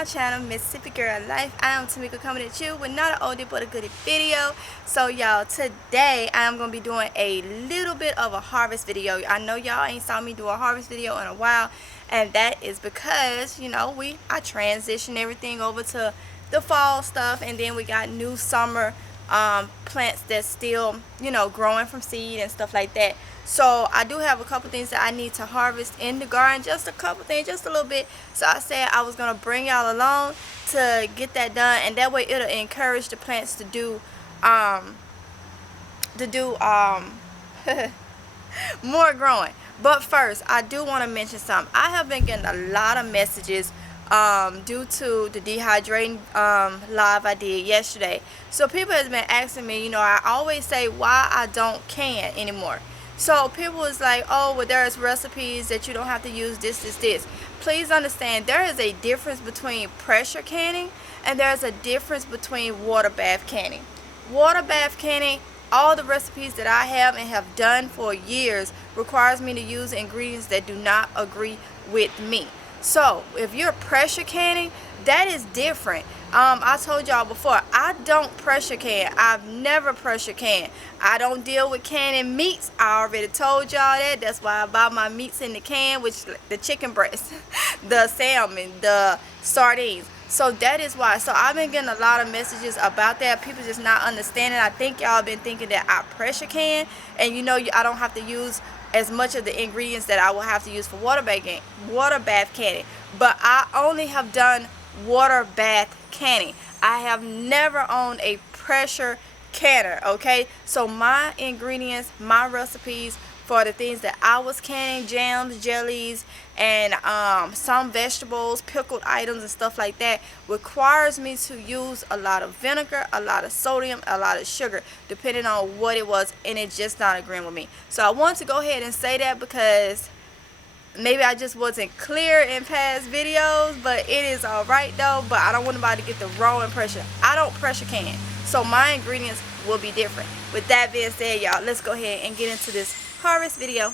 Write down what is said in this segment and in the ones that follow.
my channel, Mississippi Girl Life. I am Tamika, coming at you with not an oldie but a goodie video. So y'all, today I am going to be doing a little bit of a harvest video. I know y'all ain't saw me do a harvest video in a while, and that is because, you know, I transitioned everything over to the fall stuff, and then we got new summer plants that's still, you know, growing from seed and stuff like that. So I do have a couple things that I need to harvest in the garden, just a couple things, just a little bit. So I said I was gonna bring y'all along to get that done, and that way it'll encourage the plants to do more growing. But first, I do want to mention something. I have been getting a lot of messages due to the dehydrating live I did yesterday. So people have been asking me, you know, I always say why I don't can anymore. So people is like, oh, well, there's recipes that you don't have to use this. Please understand, there is a difference between pressure canning and there's a difference between water bath canning. Water bath canning, all the recipes that I have and have done for years requires me to use ingredients that do not agree with me. So if you're pressure canning, that is different. I told y'all before, I don't pressure can. I've never pressure can. I don't deal with canning meats. I already told y'all that. That's why I buy my meats in the can, which the chicken breast, the salmon, the sardines. So that is why. So I've been getting a lot of messages about that. People just not understanding. I think y'all been thinking that I pressure can, and you know, I don't have to use as much of the ingredients that I will have to use for water bath canning. But I only have done water bath canning. I have never owned a pressure canner, okay? So my ingredients, my recipes for the things that I was canning, jams, jellies, and some vegetables, pickled items and stuff like that, requires me to use a lot of vinegar, a lot of sodium, a lot of sugar, depending on what it was, and it's just not agreeing with me. So I want to go ahead and say that because maybe I just wasn't clear in past videos, but it is alright though. But I don't want anybody to get the wrong impression. I don't pressure can, so my ingredients will be different. With that being said, y'all, let's go ahead and get into this harvest video.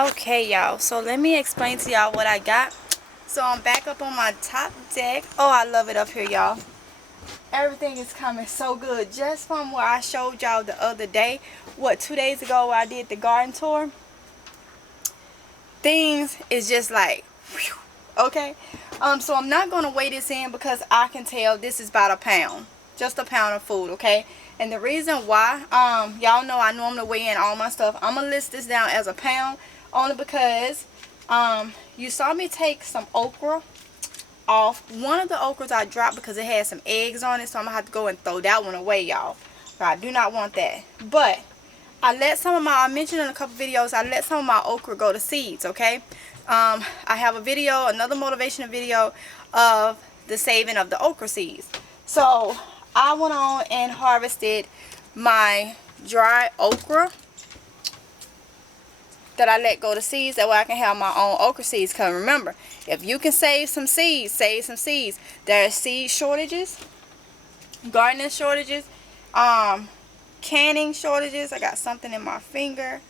Okay, y'all, so let me explain to y'all what I got. So I'm back up on my top deck. Oh, I love it up here, y'all. Everything is coming so good. Just from where I showed y'all the other day, 2 days ago, where I did the garden tour, things is just like, whew, okay. So I'm not going to weigh this in because I can tell this is about a pound. Just a pound of food, okay? And the reason why, y'all know I normally weigh in all my stuff. I'm going to list this down as a pound only because you saw me take some okra off. One of the okras I dropped because it had some eggs on it, so I'm going to have to go and throw that one away, y'all. I do not want that. But I let some of my, I mentioned in a couple videos, I let some of my okra go to seeds, okay? I have a video, another motivational video of the saving of the okra seeds. So I went on and harvested my dry okra that I let go to seeds. That way I can have my own okra seeds. Because remember, if you can save some seeds, save some seeds. There are seed shortages, gardening shortages, canning shortages. I got something in my finger.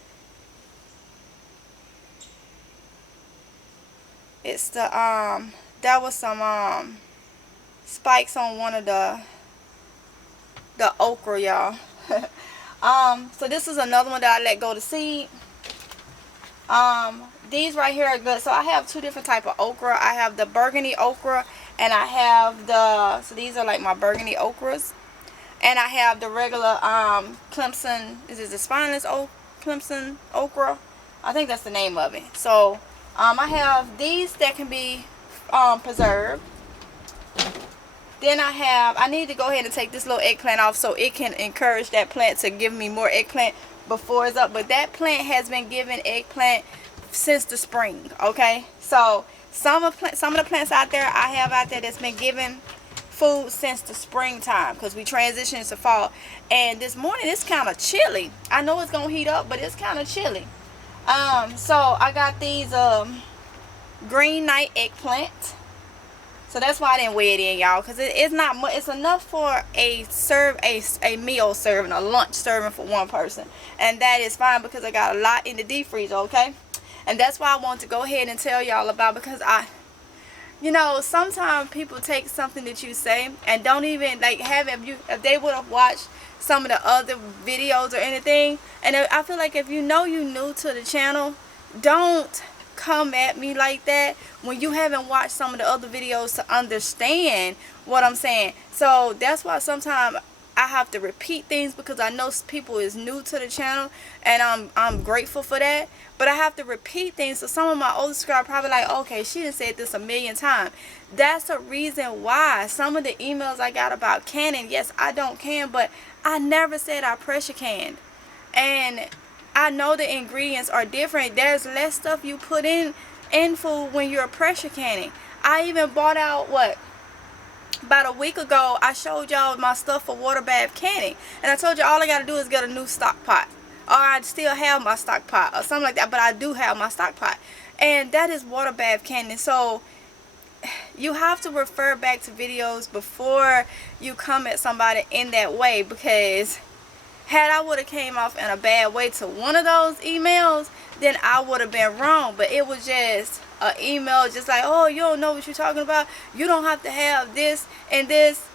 It's the there was some spikes on one of the okra, y'all. So this is another one that I let go to seed. These right here are good. So I have two different type of okra. I have the burgundy okra, and I have the, so these are like my burgundy okras, and I have the regular Clemson, this is the spineless Clemson okra. I think that's the name of it. So I have these that can be preserved. Then I need to go ahead and take this little eggplant off so it can encourage that plant to give me more eggplant before it's up. But that plant has been giving eggplant since the spring, okay? So some of the plants out there I have out there that's been giving food since the springtime, because we transition to fall. And this morning it's kind of chilly. I know it's gonna heat up, but it's kind of chilly. So I got these green night eggplant. So that's why I didn't weigh it in, y'all, because it's not much. It's enough for a meal serving, a lunch serving for one person, and that is fine because I got a lot in the deep freezer, okay? And that's why I want to go ahead and tell y'all about, because you know, sometimes people take something that you say and don't even like have if they would have watched some of the other videos or anything. And I feel like if you know you new to the channel, don't come at me like that when you haven't watched some of the other videos to understand what I'm saying. So that's why sometimes I have to repeat things, because I know people is new to the channel, and I'm grateful for that. But I have to repeat things, so some of my older subscribers probably like, okay, she done said this a million times. That's a reason why some of the emails I got about canning, yes, I don't can, but I never said I pressure canned. And I know the ingredients are different. There's less stuff you put in food when you're pressure canning. I even bought out, about a week ago, I showed y'all my stuff for water bath canning. And I told you all I got to do is get a new stock pot. Or I still have my stock pot or something like that. But I do have my stock pot. And that is water bath canning. So you have to refer back to videos before you come at somebody in that way, because had I would have came off in a bad way to one of those emails, then I would have been wrong. But it was just an email just like, oh, you don't know what you're talking about. You don't have to have this and this.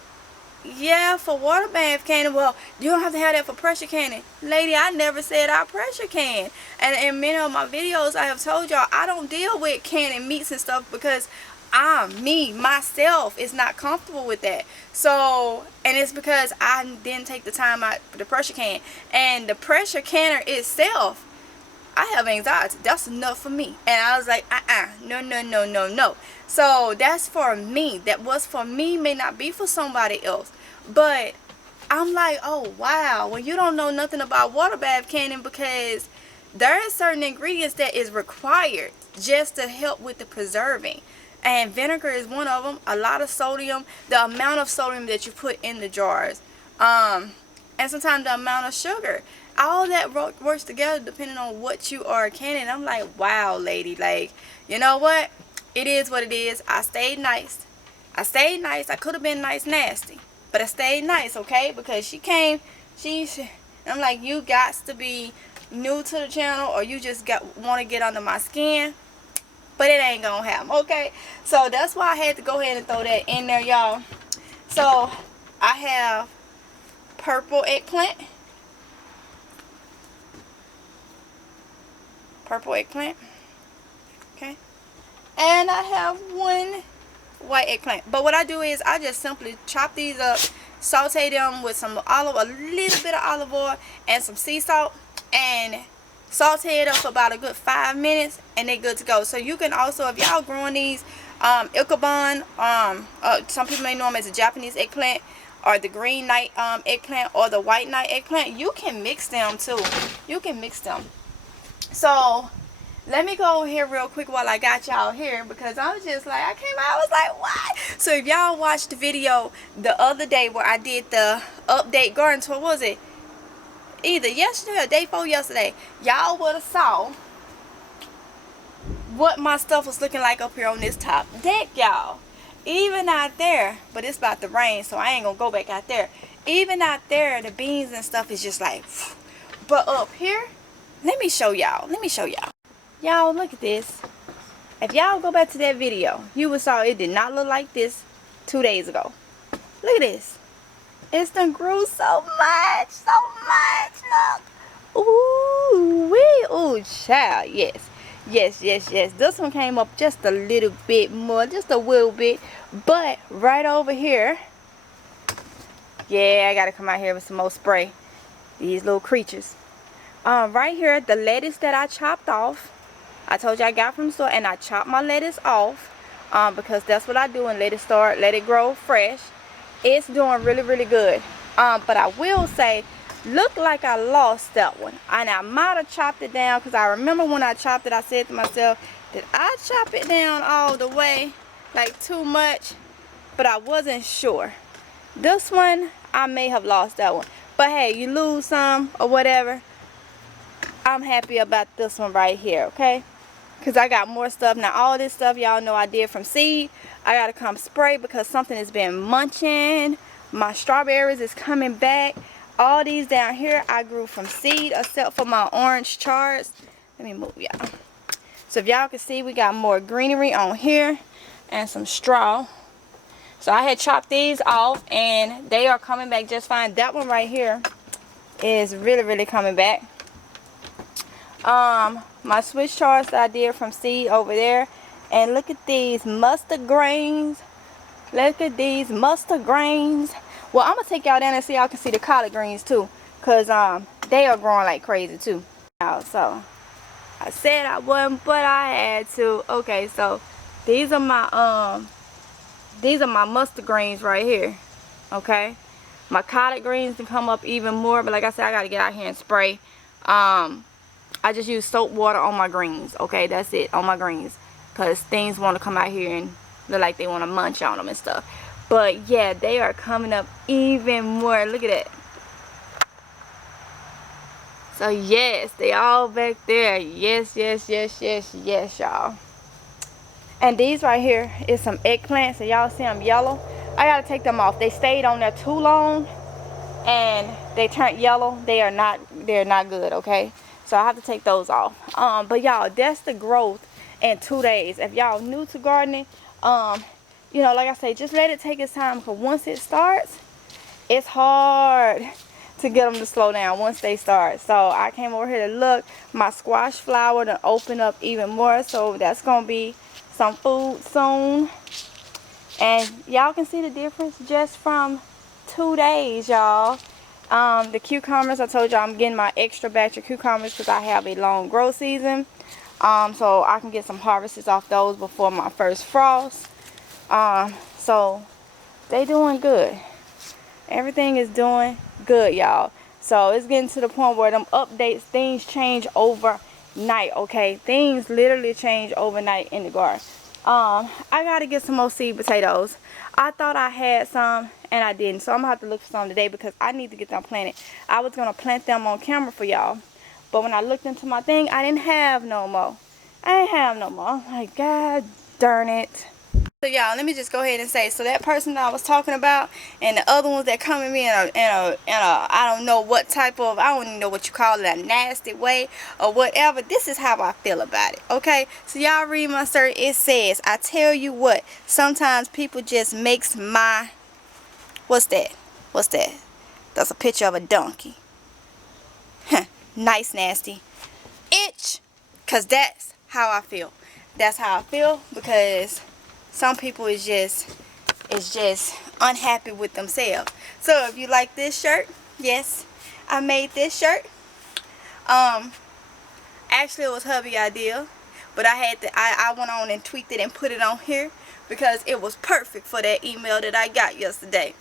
Yeah, for water bath canning. Well, you don't have to have that for pressure canning. Lady, I never said I pressure can. And in many of my videos, I have told y'all I don't deal with canning meats and stuff because myself is not comfortable with that. So, and it's because I didn't take the time out for the pressure can. And the pressure canner itself, I have anxiety. That's enough for me. And I was like, no. So that's for me. That was for me may not be for somebody else. But I'm like, oh wow, when you don't know nothing about water bath canning, because there are certain ingredients that is required just to help with the preserving. And vinegar is one of them. A lot of sodium, the amount of sodium that you put in the jars, and sometimes the amount of sugar. All that works together depending on what you are canning. I'm like, wow, lady, like, you know what? It is what it is. I stayed nice. I could have been nice nasty, but I stayed nice, okay? Because she came, I'm like, you got to be new to the channel or you just want to get under my skin, but it ain't gonna happen, okay? So that's why I had to go ahead and throw that in there, y'all. So I have purple eggplant. Okay, and I have one white eggplant. But what I do is I just simply chop these up, saute them with a little bit of olive oil and some sea salt, and saute it up for about a good 5 minutes, and they're good to go. So you can also, if y'all growing these Ichabod, some people may know them as a Japanese eggplant, or the green night eggplant, or the white night eggplant, you can mix them too. You can mix them. So let me go here real quick while I got y'all here, because I was just like, I was like, what? So if y'all watched the video the other day where I did the update garden tour, what was it? Either yesterday or day before yesterday, y'all would have saw what my stuff was looking like up here on this top deck, y'all. Even out there, but it's about to rain, so I ain't gonna go back out there. Even out there, the beans and stuff is just like, but up here, let me show y'all. Y'all, look at this. If y'all go back to that video, you would saw it did not look like this 2 days ago. Look at this. It's done grew so much. Look. Ooh, wee. Ooh, child. Yes. This one came up just a little bit more. Just a little bit. But right over here. Yeah, I got to come out here with some more spray. These little creatures. Right here, the lettuce that I chopped off. I told you I got from the store, and I chopped my lettuce off because that's what I do and let it grow fresh. It's doing really good. But I will say, look like I lost that one, and I might have chopped it down, because I remember when I chopped it, I said to myself, did I chop it down all the way, like too much? But I wasn't sure. This one, I may have lost that one, but hey, you lose some or whatever. I'm happy about this one right here, okay? Because I got more stuff. Now, all this stuff, y'all know I did from seed. I got to come spray because something has been munching. My strawberries is coming back. All these down here, I grew from seed, except for my orange chards. Let me move y'all. So, if y'all can see, we got more greenery on here and some straw. So, I had chopped these off, and they are coming back just fine. That one right here is really coming back. My Swiss charts that I did from seed over there, and look at these mustard grains. Well, I'm gonna take y'all down and see y'all can see the collard greens too, because they are growing like crazy too. So I said I wouldn't, but I had to. Okay, so these are my mustard greens right here. Okay, my collard greens can come up even more, but like I said, I gotta get out here and spray. I just use soap water on my greens. Okay, that's it, on my greens, because things want to come out here and look like they want to munch on them and stuff. But yeah, they are coming up even more. Look at that. So yes, they all back there. Yes, y'all. And these right here is some eggplants. So y'all see them yellow. I gotta take them off. They stayed on there too long and they turned yellow. They're not good, okay? So I have to take those off. But y'all, that's the growth in 2 days. If y'all new to gardening, you know, like I say, just let it take its time, because once it starts, it's hard to get them to slow down once they start. So I came over here to look. My squash flower to open up even more, so that's gonna be some food soon. And y'all can see the difference just from 2 days, y'all. The cucumbers, I told y'all I'm getting my extra batch of cucumbers because I have a long grow season. So I can get some harvests off those before my first frost. So they doing good. Everything is doing good, y'all. So it's getting to the point where them updates, things change overnight, okay? Things literally change overnight in the garden. I gotta get some more seed potatoes. I thought I had some and I didn't, so I'm gonna have to look for some today because I need to get them planted. I was gonna plant them on camera for y'all, but when I looked into my thing, I didn't have no more. I'm like, God darn it. So y'all, let me just go ahead and say, so that person that I was talking about, and the other ones that come at me in a I don't know what type of, I don't even know what you call it, a nasty way or whatever. This is how I feel about it. Okay, so y'all read my shirt. It says, I tell you what, sometimes people just makes my, what's that? What's that? That's a picture of a donkey. Nice nasty itch, cause that's how I feel. That's how I feel, because some people is just unhappy with themselves. So if you like this shirt, yes, I made this shirt. Actually it was hubby idea, but I went on and tweaked it and put it on here because it was perfect for that email that I got yesterday.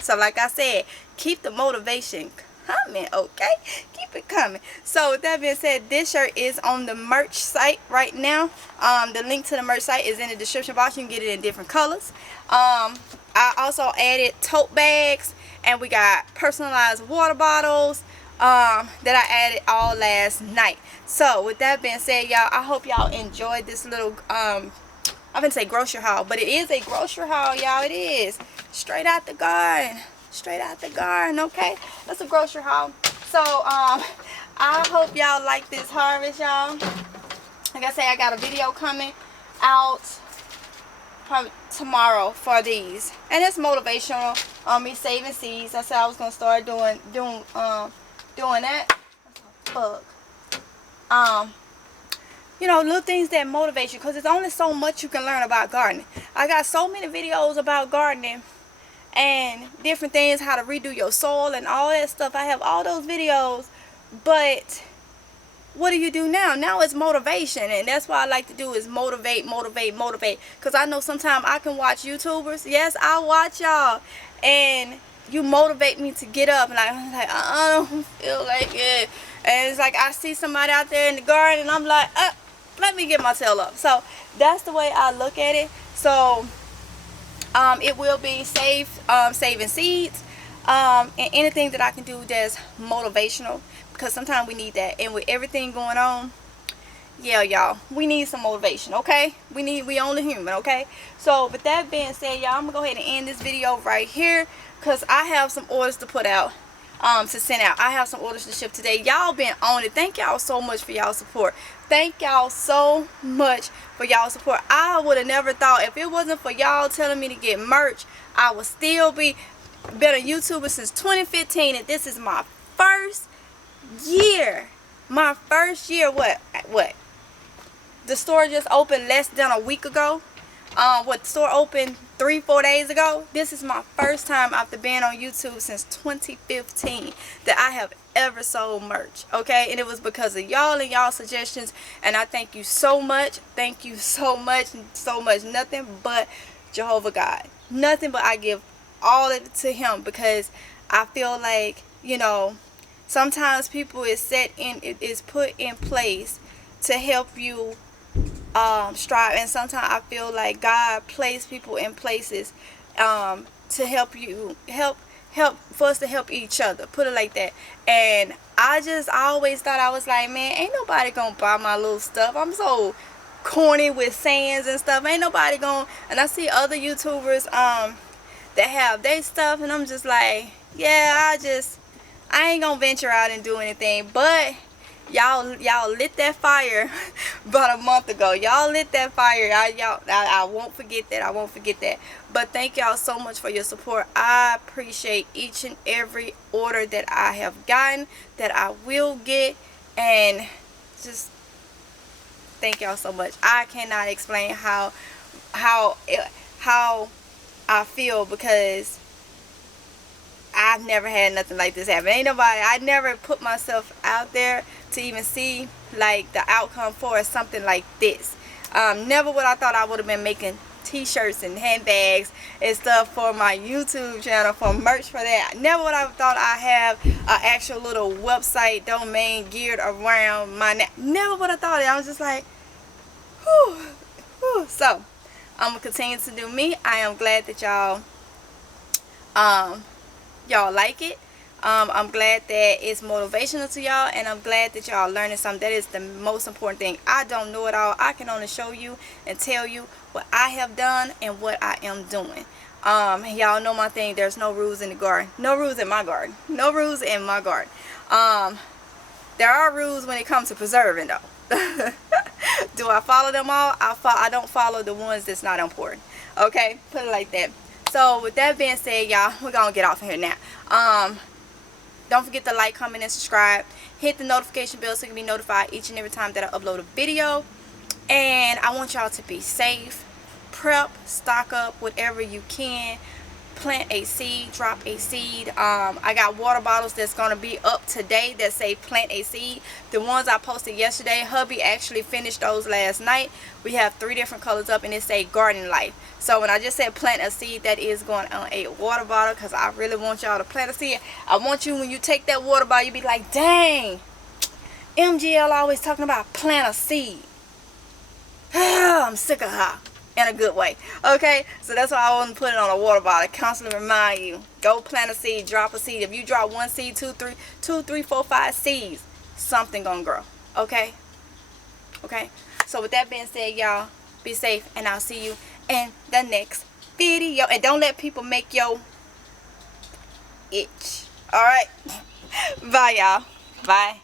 So like I said, keep the motivation coming, okay? Keep it coming. So with that being said, this shirt is on the merch site right now. The link to the merch site is in the description box. You can get it in different colors. I also added tote bags, and we got personalized water bottles that I added all last night. So with that being said, y'all, I hope y'all enjoyed this little I'm gonna say grocery haul, but it is a grocery haul, y'all. It is straight out the garden. Straight out the garden, okay? That's a grocery haul. So I hope y'all like this harvest, y'all. Like I say, I got a video coming out probably tomorrow for these, and it's motivational on me saving seeds. I said I was gonna start doing that. Bug. You know, little things that motivate you, because there's only so much you can learn about gardening. I got so many videos about gardening and different things, how to redo your soil and all that stuff. I have all those videos, but what do you do now? Now it's motivation, and that's what I like to do, is motivate, because I know sometimes I can watch YouTubers. Yes, I watch y'all, and you motivate me to get up, and I'm like, I don't feel like it. And it's like I see somebody out there in the garden, and I'm like, let me get my tail up. So that's the way I look at it. So it will be saving seeds, and anything that I can do that's motivational, because sometimes we need that. And with everything going on, yeah, y'all, we need some motivation, okay? We only human, okay? So with that being said, y'all, I'm gonna go ahead and end this video right here, because I have some orders to put out, to send out. I have some orders to ship today. Y'all been on it. Thank y'all so much for y'all support. Thank y'all so much for y'all support. I would have never thought, if it wasn't for y'all telling me to get merch, I would still been a YouTuber since 2015, and this is my first year. My first year. What? The store just opened less than a week ago. The store opened 3-4 days ago. This is my first time after being on YouTube since 2015 that I have ever sold merch, okay? And it was because of y'all and y'all suggestions, and I thank you so much. Thank you so much. Nothing but Jehovah God. Nothing but I give all of it to him, because I feel like, you know, sometimes people is put in place to help you strive, and sometimes I feel like God placed people in places to help you, help for us to help each other, put it like that. And I always thought, I was like, man, ain't nobody gonna buy my little stuff. I'm so corny with sayings and stuff. Ain't nobody gonna. And I see other YouTubers that have their stuff, and I'm just like, yeah, I ain't gonna venture out and do anything. But y'all lit that fire about a month ago. Y'all lit that fire. I won't forget that. I won't forget that. But thank y'all so much for your support. I appreciate each and every order that I have gotten, that I will get, and just thank y'all so much. I cannot explain how I feel, because I've never had nothing like this happen. I never put myself out there to even see like the outcome for something like this. Never would I thought I would have been making t-shirts and handbags and stuff for my YouTube channel, for merch for that. Never would I thought I have an actual little website domain geared around my never would I thought it. I was just like, whew, whew. So I'm gonna continue to do me. I am glad that y'all like it. I'm glad that it's motivational to y'all, and I'm glad that y'all learning something. That is the most important thing. I don't know it all. I can only show you and tell you what I have done and what I am doing. Y'all know my thing. There's no rules in the garden. No rules in my garden. No rules in my garden. There are rules when it comes to preserving, though. Do I follow them all? I don't follow the ones that's not important. Okay, put it like that. So with that being said, y'all, we're gonna get off of here now. Don't forget to like, comment, and subscribe. Hit the notification bell so you can be notified each and every time that I upload a video. And I want y'all to be safe. Prep, stock up, whatever you can. Plant a seed, drop a seed. I got water bottles that's going to be up today that say plant a seed. The ones I posted yesterday, hubby actually finished those last night. We have 3 different colors up, and it say garden life. So when I just said plant a seed, that is going on a water bottle, because I really want y'all to plant a seed. I want you, when you take that water bottle, you be like, dang, MGL always talking about plant a seed. I'm sick of her. In a good way. Okay, so that's why I want to put it on a water bottle. Constantly remind you, go plant a seed, drop a seed. If you drop 1 seed, 2, 3, 4, 5 seeds, something gonna grow. Okay, so with that being said, y'all, be safe, and I'll see you in the next video. And don't let people make your itch. All right. Bye, y'all. Bye.